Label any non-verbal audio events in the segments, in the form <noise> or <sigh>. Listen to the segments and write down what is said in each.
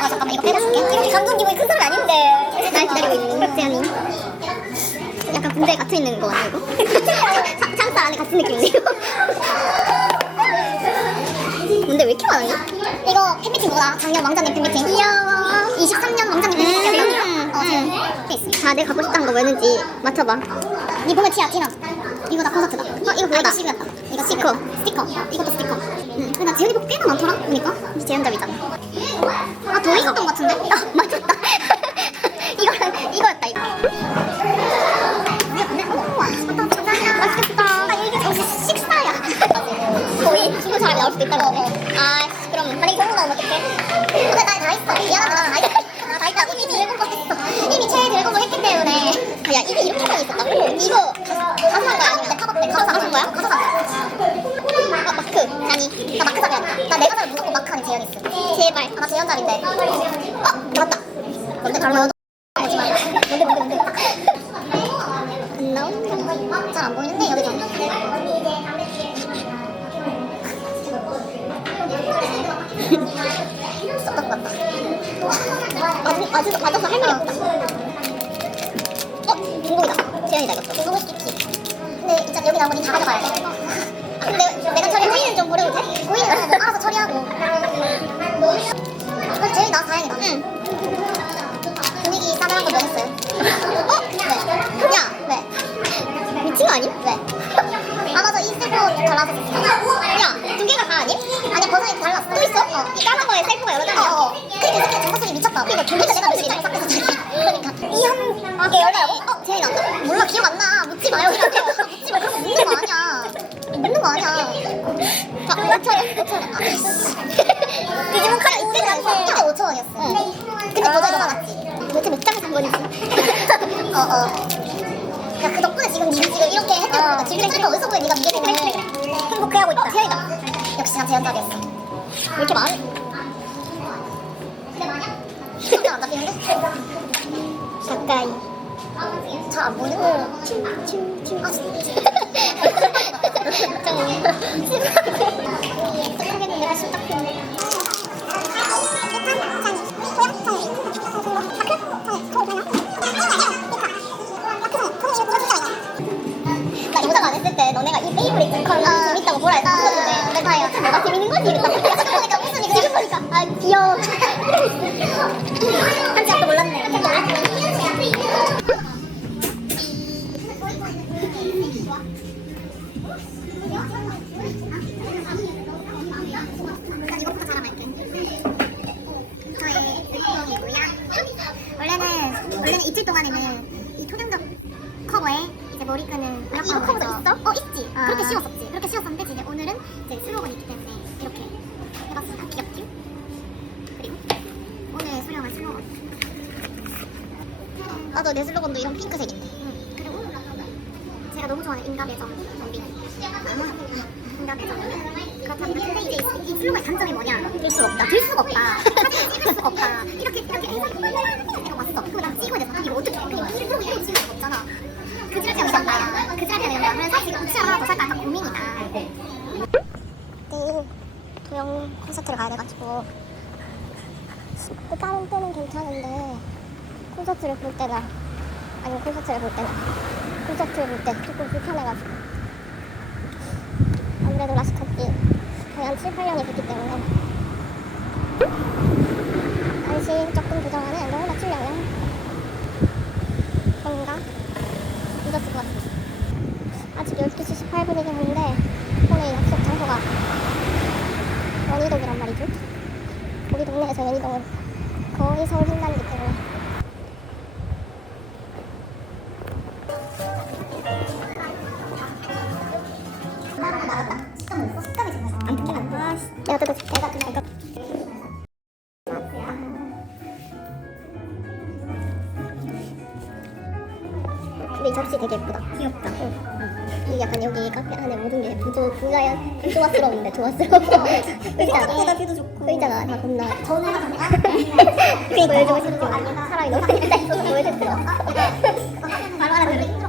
기다려봐 잠깐만 이거 빼줄게 이렇게 감동 기분이 큰 사람이 아닌데 날 기다리고 있는 재현이. 약간 군대에 갇혀 있는 거 아니고? <laughs> 창살 안에 갇힌 느낌인데요? 근데 왜 이렇게 많았냐? 이거 팬미팅 뭐다 작년 왕자님 팬미팅 귀여워. 23년 왕자님 팬미팅 음, 어 음. 돼 있어 다들 가고 싶다는 거 뭐였는지 맞춰봐. 니 보면 티야 티나 이거 나 콘서트다 어 이거 그거다. 시그였다 이거 스티커. 스티커 이것도 스티커 응 근데 나 재현이 복 꽤나 많더라 보니까 재현잡이잖아. 아 더 있었던 것 같은데 아, 맞았다. <laughs> 이거, 이거였다, 이거. 맛있겠다 아 이게 식사야 <laughs> 거의 죽은 사람이 나올 수도 있다고. 아, 그럼. 만약에 정우 나오면 어떡해 근데 나다 했어 미안하다 나다 했어 나다 했다고 이미 드래곤볼 했어 이미 최애 드래곤볼 했기 때문에 아, 야, 이게 이렇게 많이 있었다고? 이거 가서 산 거야? 아니면 팝업 때 가서 산 거야? 가서 산 거야 아, 마크. 아니, 나 마크 잡이야 나 내가 자면 무조건 마크 아니 재현 있어 제발. 아, 나 재현 자리인데 어? 맞다 뭔데 바로 마 뭔데 뭔데 뭔데 안 나온다. 잘안 보이는데 여기 좀 없다. 어, 근데 진짜 여기 나오면 다 가져가야 돼 근데 내가 처리 고인은 좀 버려도 돼? 뭐 알아서 처리하고 그 산 거지? 어 어 야 그 덕분에 지금 니가 지금 이렇게 어. 보니까 지금 생각 어디서 보여 니가 미래 때문에 행복해하고 있다. 어, 재현이다 역시 난 재현 자리였어 왜 이렇게 많아? 진짜 안 잡히는데? 가까이. 잘안 보이는 거 춤춤춤. 아 진짜 <laughs> 머리끈을 이거 커버도 있어? 어 있지 아. 그렇게 씌웠었지 그렇게 씌웠었는데 이제 오늘은 이제 슬로건이 있기 때문에 이렇게 해봤습니다 귀엽죠? 그리고 오늘 수령한 슬로건 나도 내 슬로건도 이런 핑크색인데. 응. 그리고 제가 너무 좋아하는 인가매점 원빈 인가매점 그렇다면 근데 이제 이 슬로건의 단점이 뭐냐 들 수가 없다. 들 수가 없다 <laughs> 사진을 찍을 수가 없다 이렇게 이렇게 내가 왔어 그거 난 찍어야 돼서 이거 어떻게 그냥 이렇게 이렇게 찍을 수가 없잖아 그지랄 연다 그지랄 연다 우치를 하나 더 살까 약간 고민이다 내일 도영 콘서트를 가야 돼가지고. 다른 때는 괜찮은데 콘서트를 볼 때나 아니면 콘서트를 볼 때나 콘서트를 볼 때 조금 불편해가지고. 아무래도 라스카키 거의 한 7, 8년이 됐기 때문에. 안심 조금 부정하는 너무 맞추려면. 뭔가 늦었을 것 같아요 12시 18분이긴 한데 오늘 약속 장소가 연희동이란 말이죠. 우리 동네에서 연희동은 거의 횡단이기 때문에 부조화스러운데 조화스러워. 의자가 뷰도 좋고 의자가 다 겁나. 하잖아 <laughs> 그거 보여주고 싶지. 사람이 너무 많이 있어서 보여줄 필요 없어. 말하는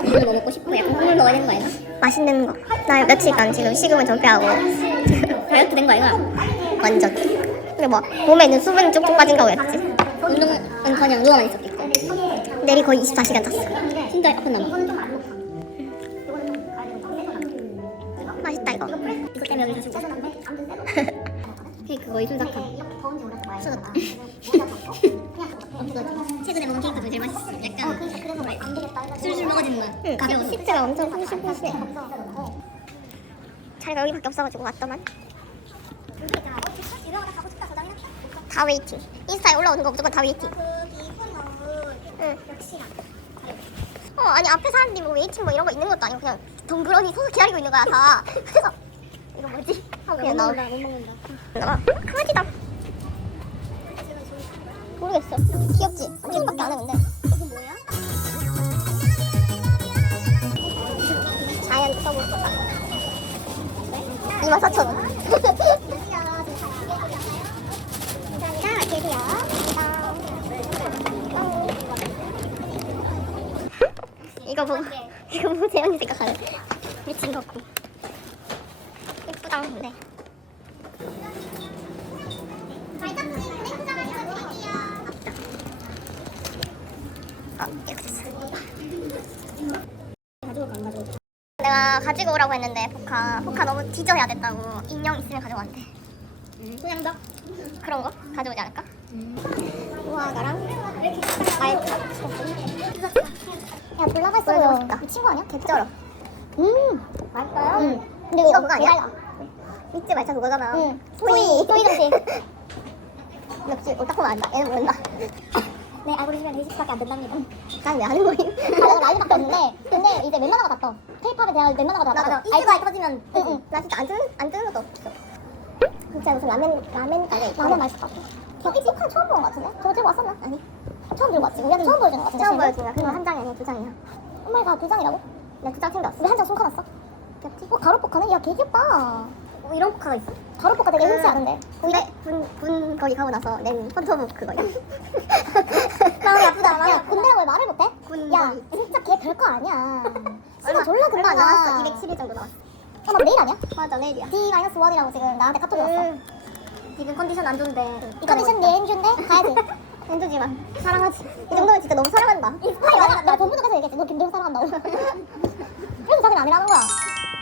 국물 뭐 먹고 싶어? 약간 국물 넣어야 되는 거 아이가? 맛있는 거. 나 며칠간 지금 식음을 전폐하고 <laughs> 다이어트 된 거 아이가? 완전. 근데 뭐 몸에 있는 수분 쭉쭉 빠진다고 했지. 운동은 그냥 누워만 있었겠고. 내리 거의 24시간 잤어. 진짜 아팠나 봐. 케이크 <laughs> 거의 순삭함. 쏟았다. <laughs> 최근에 먹은 케이크 제일 맛있어. 약간 술술 먹어지는 맛. 응, 가벼워서. 시트가 엄청 푸시푸시해. 자리가 여기밖에 없어가지고 왔더만. 다 웨이팅. 인스타에 올라오는 거 무조건 다 웨이팅. 응. 어 아니 앞에 사람들이 뭐 웨이팅 뭐 이런 거 있는 것도 아니고 그냥 덩그러니 서서 기다리고 있는 거야 다. <laughs> 그래서 뭐지? 그냥 나오. 못 먹는다. 나와. 강아지다. 모르겠어. 귀엽지? 한쪽밖에 안해 근데. <laughs> 이거 뭐야? 자이언트 써볼 거다. 24,000원. 감사합니다. 계세요. 이거 보고 이거 보고 재현이 생각하는 미친 거고. 아, 이렇게 됐어. 안 가져올까? 내가 가지고 오라고 했는데 포카 포카 너무 뒤져야 된다고 인형 있으면 가져왔대 소양덕? 그런 거 가져오지 않을까? 우와 나랑 알파 야 볼라가 있어 보여 싶다 이 친구 아니야? 개쩔어 음 맛있어요? 응. 근데 이거 그거 아니야? 믿지 말자 그거잖아 응. 소이 소이 같이 <laughs> 역시 어, 딱 보면 안다 얘는 모른다 네 알고리즘에 4시밖에 안 된답니다. 난왜 아는 거임? 아, 나 알고밖에 없는데 근데 이제 웬만한 거다 떠. 페이팝에 대한 웬만한 거다 떠. 나도 알트가 터지면 응 응 나 진짜 안 뜨는 안 뜨는 것도 없어 진짜 무슨 라면 라면 가게 라면 맛있을 것 같아. 저기 포카 처음 본것 같은데? 저거 들고 왔었나? 아니 처음 들고 왔지. 우리한테 처음 보여주는 거 같은데. 처음 지금? 보여주냐 그거 한 장이 아니야 두 장이야 엄마가 두 장이라고? 내가 두 장 챙겼어 왜한장 손가놨어? 귀엽지? 어 가로 포카네? 야개 귀엽다. 어, 이런 포카가 있어? 가로 포카 되게 그- 흔치 않은데. 근데 군, 군 거기 가고 나서 낸 포토북 그거야 <laughs> 마음이 아프다. 야 군대라고 왜 말을 못해? 군 야. 진짜 걔 별거 아니야. <laughs> 시간 졸라 금방 남았어 210일 정도 남았어 어머 내일 아니야? 맞아 내일이야 D-1이라고 지금 나한테 카톡이 왔어. 응. 지금 컨디션 안 좋은데 이 컨디션 내 엔준데 가야지. <laughs> 힘들지만 사랑하지 이 정도면 진짜 너무 사랑한다 맞아. 내가 전부 나가서 얘기했지. 너 김대웅 사랑한다고. 그래서 자기는 아니라는 거야.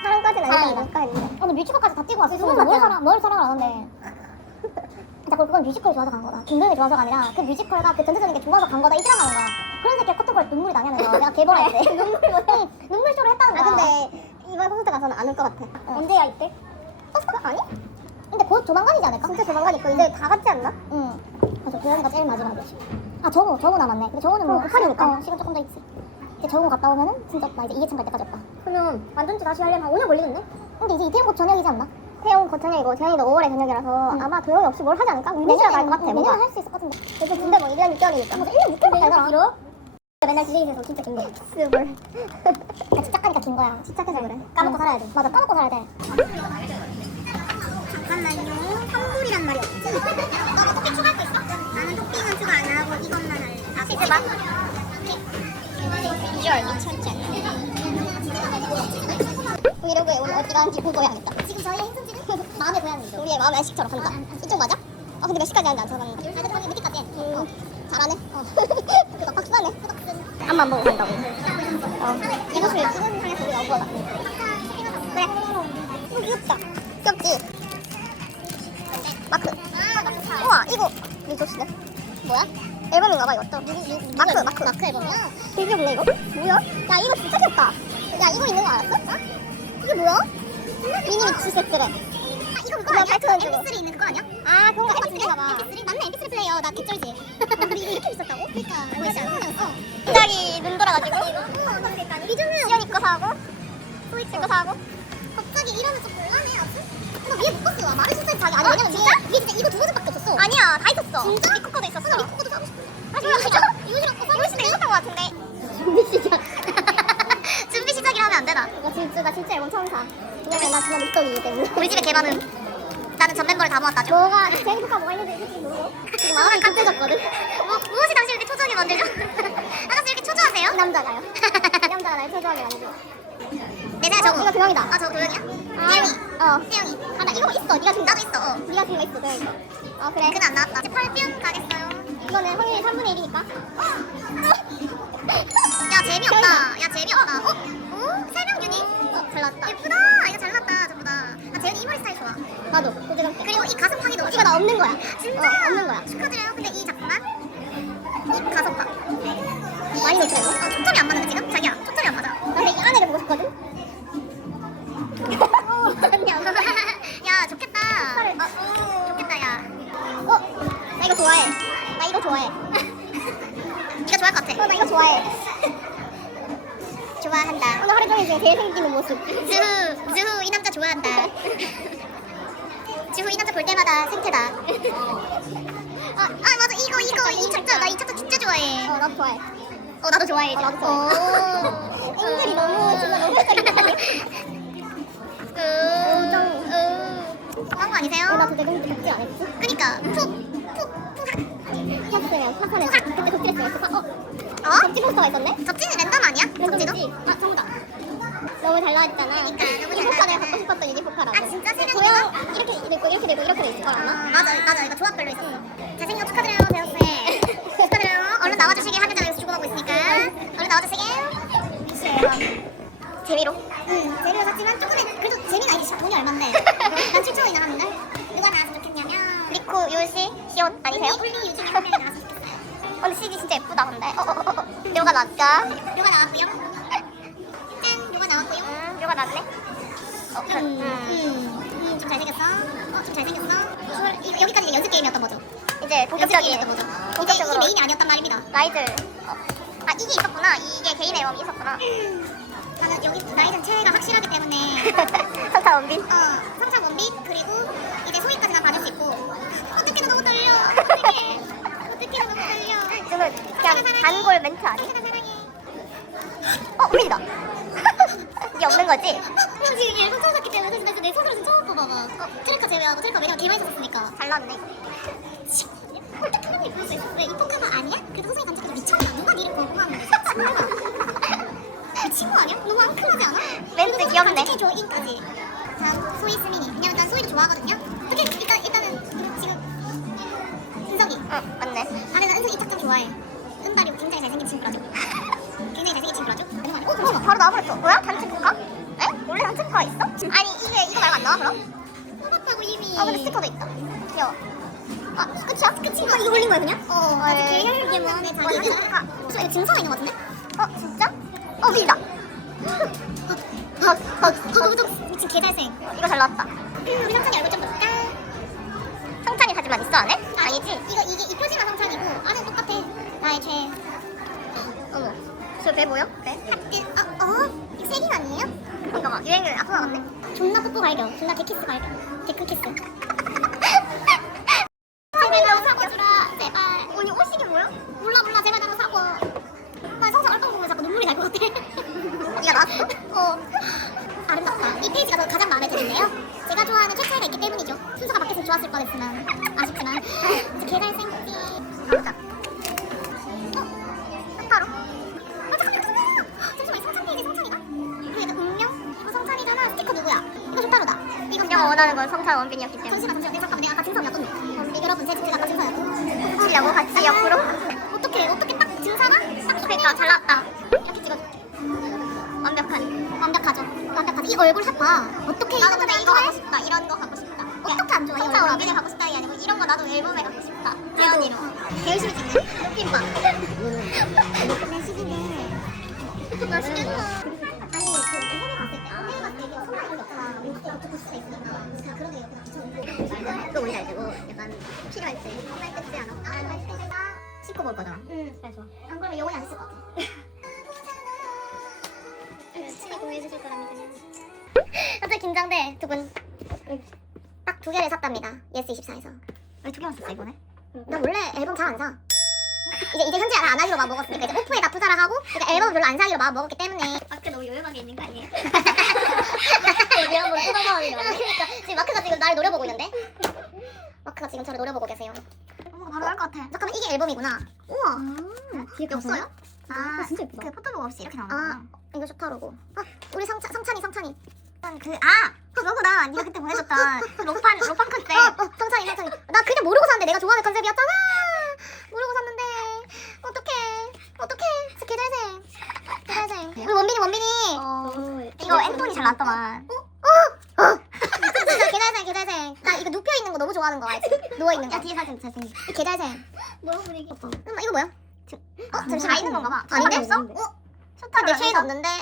사랑까지는 사랑이다. 아니까 했는데 오늘 뮤지컬까지 다 뛰고 왔어. 뮤지컬 뭘 맞잖아. 사랑, 뭘 사랑을 안 하는데. 자꾸 그건 뮤지컬이 좋아서 간 거다. 김도영이 좋아서가 아니라 그 뮤지컬과 그 전체적인 게 좋아서 간 거다. 이지랑 가는 거야. 그런 새끼가 커튼걸 눈물이 나냐면서 내가 개벌할 때. <laughs> 눈물 응, 눈물 쇼를 했다는 아 거야. 근데 이번 콘서트 가서는 안 올 것 같아 언제야 이때? 어? 아니? 근데 곧 조만간이지 않을까? 진짜 조만간이고 이제 다 같지 않나? 응. 맞아. 도영이가 제일 마지막이야. 아 정우, 정우 남았네. 근데 정우는 뭐 어, 급하니까. 어, 시간 조금 더 있지. 이제 정우 갔다 오면은 진짜 나 이제 이계찬 갈 때까지 없다. 그러면 완전체 다시 하려면 한 5년 걸리겠네? 근데 이제 이태원 곧 저녁이지 않나? 태용 거창이고 재현이도 5월에 저녁이라서 응. 아마 도영이 없이 뭘 하지 않을까? 운동시간 갈것 같아 뭔가 할수 있을 것 같은데. 요즘 군대 뭐 1년 6개월이니까 맞아, 1년 6개월 가잖아. 길어? 맨날 지레이에서 진짜 긴 거. 스물 나 집착 가니까 긴 거야. 집착해서 그래 까먹고 살아야 돼. 맞아, 까먹고 살아야 돼. 잠깐만요. 선물이란 말이 없지? 너가 토핑 추가할 거 있어? 나는 토핑은 추가 안 하고 이것만 할래. 아? 비주얼 미쳤지 않나? 브이로그에 오늘 어디 가는지 보고해야겠다. 지금 저희의 행선지는 <laughs> 마음의 고향이죠. 우리의 마음의 안식처로 간다. 이쪽 맞아? 아, 근데 몇 시까지 하는지 안 적었는데. 다들 거기 늦게까지 해. 음, 잘하네. 어. 그거 박수하네. 앞만 보고 간다고. 어. 이것을 찍은 상에서 우리가 온 거다. 그래. 이거 귀엽다. 귀엽지? 마크. 우와, 이거 리조스네. 뭐야? 앨범인가봐, 이것도. 마크, 마크. 마크 앨범이야? 되게 귀엽네, 이거. 뭐야? 야, 이거 진짜 귀엽다. 야, 이거 있는 거 알았어? 어? 이게 뭐야? 미니 미 치 세트래. 아, 이거 그거 아니야? MP3 있는 그거 아니야? 아, 그런 거 같은데? MP3? 맞네, MP3 플레이어. 나 개쩔지. 우리 이거 이렇게 있었다고? 그니까. 어. 갑자기 눈 돌아가지고. 이즈는 시연이 거 사고, 스위치 거 사고. 갑자기 이러면 좀 곤란해, 아주. 나 위에 못 봤어. 진짜 자기 아니, 왜냐면? 위에 진짜 이거 두 버전밖에 없었어. 아니야, 다 있었어. 진짜? 리코커도 있었어. 리코커 나 믹덕이기 때문에. 우리 집에 개많음. 나는 전 멤버를 다 모았다죠. 뭐가, 제 행복한 뭐가 있는지 솔직히 모르고. 마음이 급해졌거든. 뭐, 무엇이 당신 이렇게 초조하게 만들죠? <laughs> 아가씨 이렇게 초조하세요? 이 남자가요. <laughs> 이 남자가 날 초조하게 만들어. 내 생각 저거. 이거 도영이다. 아 저거 도영이야? 아, 태영이. 어. 태영이. 아, 나 이거 있어. 네가 준 거. 나도 있어. 어. 네가 준거 있어. 도영이 거. 어, 그래. 그는 안 나왔다. 이제 8분 가겠어요. 이거는 확률이 3분의 1이니까. 야 재미없다. 야 재미없다. 어? 오? 세명균이? 어, 잘 나왔다. 예쁘다. 이거 잘 나왔다. 다. 머리 스타일 좋아. 나도. 고지감게. 그리고 이 가슴팍이 너무 이거 나 없는 거야. 진짜? 어, 없는 거야. 축하드려요. 근데 이 잠깐만. 이 가슴팍. 많이 이거? 어, 초점이 안 맞는데 지금? 자기야, 초점이 안 맞아. 나 근데 이 안에를 보고 싶거든? 야, 좋겠다. 어, 좋겠다, 야. 어? 나 이거 좋아해. 나 이거 좋아해. <laughs> <laughs> 이거 좋아할 것 같아. 어, 나 이거 좋아해. 좋아한다. 오늘 하루 종일 중에 제일 생기는 모습. 주후, 주후, 이 남자 좋아한다. 주후, 이 남자 볼 때마다 생태다. 아, 아 맞아. 이거, 이거, 이 챕터. 나이 챕터 진짜 좋아해. 어, 나도 좋아해. 어, 나도 좋아해. 어, 나도 좋아해. 앵글이 너무, 정말 너무 헷갈리네. 음, 딴거 아니세요? 어, 나 도대체 근데 덥지 않았지? 그니까, 푹, 푹, 푹. 했으면 파판에 그때 덕질했어. 어? 어? 덕질 포스터가 있었네? 접지는 랜덤 아니야? 접지도? 아, 다. 너무 잘 나왔잖아. 그러니까, 너무 잘 유니포카를 나왔잖아. 갖고 싶었던 유니포카라고. 아, 진짜? 명이나? 이렇게 되고 이렇게 되고 이렇게 돼 있을 어, 거라나? 맞아, 맞아. 이거 조합별로 있었어. CG 진짜 예쁘다 근데. 어, 어, 어, 어. 료가 낫까? 누가 나왔고요? 짠, 누가 나왔고요? 음, 료가 낫네. 어, 그, 음, 음. 음, 음, 좀 잘생겼어. 어, 좀 잘생겼어. 이거 여기까지 이제 연습 게임이었던 거죠. 이제 본격적인 게임이었던 거죠. 본격적으로 메인이 아니었단 말입니다. 라이즈. 어. 아 이게 있었구나. 이게 개인 앨범이 있었구나. 나는 여기 나이든 최애가 확실하기 때문에 <laughs> 선타 원빈. 어, 성장 원빛 그리고 이제 소희까지 나 받을 수 있고 어떻게 나 너무 떨려 나 너무 저는 그냥 단골 멘트 아니? 어, 우민이다. <laughs> 이게 없는 거지? 형 지금 앨범 처음 샀기 때문에 진짜 내 손으로 지금 처음 뽑아봐 어, 트래커 제외하고 트래커 왜냐면 개만 있었으니까 잘 나왔네. 홀딱한 게 보였어 왜 이쁜 가방 아니야? 그래도 호성이 감독이 미쳤나? 누가 니를 공부하는 거야? 미친 <laughs> 거 아니야? 너무 앙큼하지 않아? 멘트 귀엽네. 솔직히 조인까지 자 소희 스미니 왜냐면 난 소희도 좋아하거든요 어떻게 일단, 일단은 지금 은석이 응, 맞네. 좋아해. 은발이 굉장히 잘생긴 친구라죠. 굉장히 잘생긴 친구라죠. 어, 잠깐만, 바로 나와버렸어. 뭐야? 단체 포카? 에? 원래 단체 포카 있어? 아니, 이게 이거 말고 안 나와, 그럼? 뽑았다고 이미. 아, 근데 스티커도 있다. 귀여워. 아, 끝이야? 끝인 거야? 이거 올린 거야 그냥? 어. 아직 헐. 계열게만 내 뭐. 무슨 이거 증서가 있는 거 같은데? 어, 진짜? 어, 민다. 어, 어, 어, 어, 미친 개잘생. 이거 잘 나왔다. 음, 우리 성찬이 얼굴 좀볼 까? 성찬이 사진만 있어, 안에? 아니지? 이거 이게 이 표지만 성찬이고 안은 똑같아. 나의 최. 어머. 저 배 보여? 배? 하트. 어, 어? 이거 색인 아니에요? 그런가 봐. 유행을 앞서 나갔네. 존나 뽀뽀 발견. 존나 개키스 발견. 개큰 키스. 스티커 누구야 이거 좀 다르다 이거 은영가 원하는 건 성찬 원빈이었기 때문에. 잠시만 잠시만 내가 잠깐만 내가 아까 증상이 어떤데 어, 여러분 제 제가 아까 증상이었고 훔치려고 같이 옆으로. 어떻게 어떻게 딱 증상아? 딱 그러니까 잘 나왔다. 이렇게 찍어줘 완벽한. 완벽하죠. 완벽하죠. 이 얼굴 핫봐. 어떻게 나도 근데 이거 이거 갖고 싶다. 이런 거 갖고 싶다. 어떻게 안 좋아? 이 성찬 원빈을 갖고 싶다 이 아니고 이런 거 나도 앨범에 갖고 싶다. 재현이로. 열심히 찍네. 핀봐. 시기네. 맛있겠다. 갔을 때 이게 선물 거기 없잖아. 그때 그때 부스 있으니까 자 그런 게 옆에 붙여놓고 또 뭔지 알고 약간 필요할 때할 때지 않아? 안할 때가 씻고 볼 거잖아. 응. 잘 좋아. 안 그러면 영원히 안 했을 것 같아. 열심히 공유해 주실 거랍니다. 갑자기 긴장돼 두 분. 딱 두 개를 샀답니다. 예스24에서. 왜 두 개만 샀어 이번에? 나 원래 앨범 잘 안 사. 이제 이제 현재 안 하기로 마음 먹었으니까 이제 오프에다 투자를 하고 그러니까 앨범 별로 안 사기로 마음 먹었기 때문에 마크 너무 요염하게 있는 거 아니에요? 내가 한번 뜯어봐야겠다. 그러니까 지금 마크가 지금 나를 노려보고 있는데 마크가 지금 저를 노려보고 계세요. 어머 바로 할 것 같아. 잠깐만 이게 앨범이구나. 우와. 아, 몇 써요? 아, 진짜 예쁘다. 그 포토북 없이 이렇게 나오는 아, 거구나. 이거 쇼타로고. 아, 우리 성찬, 성찬이, 성찬이. 그, 아! 그거구나. 네가 그때 보내줬던 그 로판, 로판 컨셉. 어, 어, 성찬이, 성찬이. 나 그냥 모르고 샀는데 내가 좋아하는 컨셉이었잖아. 모르고 샀는데. 어떡해. 어떡해. 개잘생. 개잘생. 우리 원빈이, 원빈이. 어, 이거 앵톤이 잘 나왔더만. 진짜 개잘생, 개잘생. 나 이거 눕혀 있는 거 너무 좋아하는 거 알지? 누워 있는 거. 야, 뒤에 사진 잘생긴. 이 개잘생. 너무 분위기 음, 이거 뭐야? 어, 잠시 다 있는 건가 봐. 아닌데? 없어? 어? 아, 내 쉐이드 아, 없는데. 아,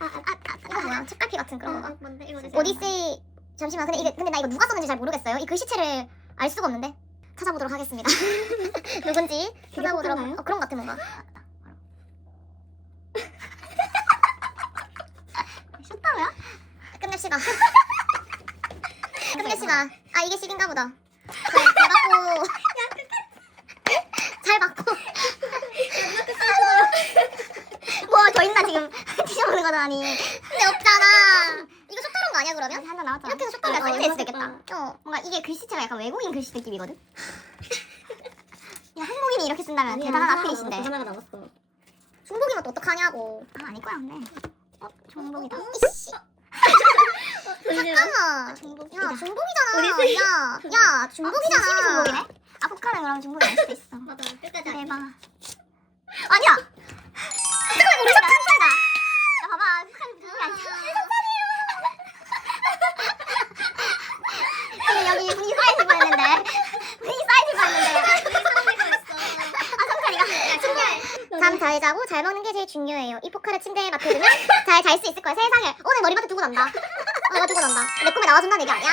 아, 아, 이거 뭐야? 책갈피 같은 그런 거. 뭔데 이거 오디세이 잠시만 근데 이게 근데 나 이거 누가 썼는지 잘 모르겠어요. 이 글씨체를 알 수가 없는데 찾아보도록 하겠습니다. <laughs> 누군지 찾아보도록. 포크나요? 어 그런 것 같아 뭔가. 슈타야? 끝냅시다. 끝냅시다. 아 이게 C인가 보다. 잘, 잘 받고. 잘 받고. 뭐더 있나 지금 뒤져보는 거다니. 근데 없잖아. 이거 쇼타로운 거 아니야 그러면? 한장 나왔잖아. 이렇게 해서 어, 거 이렇게 수도 있겠다. 어. 이게 글씨체가 약간 외국인 글씨 느낌이거든. 야 한국인이 이렇게 쓴다면 대단한 아필이신데. 하나가 남았어. 중복이면 또 어떡하냐고. 아 아닐 거야 근데. 어 종복이다. 이씨. 잠시만. 잠깐만. 중복이다. 야 중복이잖아. 우리 야, 야 중복이잖아. 진심이 중복이네? 아 포카는 그럼 중복이 아닐 수도 있어. 맞아. 끝까지 안 대박. 아니야. 잠깐만 우리 깜짝이다. 야 봐봐 포카는 중복이 아니야. 지금 여기 분위기 쌓이지 말는데 분위기 쌓이지 말는데 아 성찰이가 네. 잠 잘 자고 잘 먹는 게 제일 중요해요. 이 포카를 침대에 맡겨두면 잘 잘 수 있을 거야. 세상에. 오늘 머리맡에 두고 난다. 어, 내가 두고 난다. 내 꿈에 나와준다는 얘기 아니야?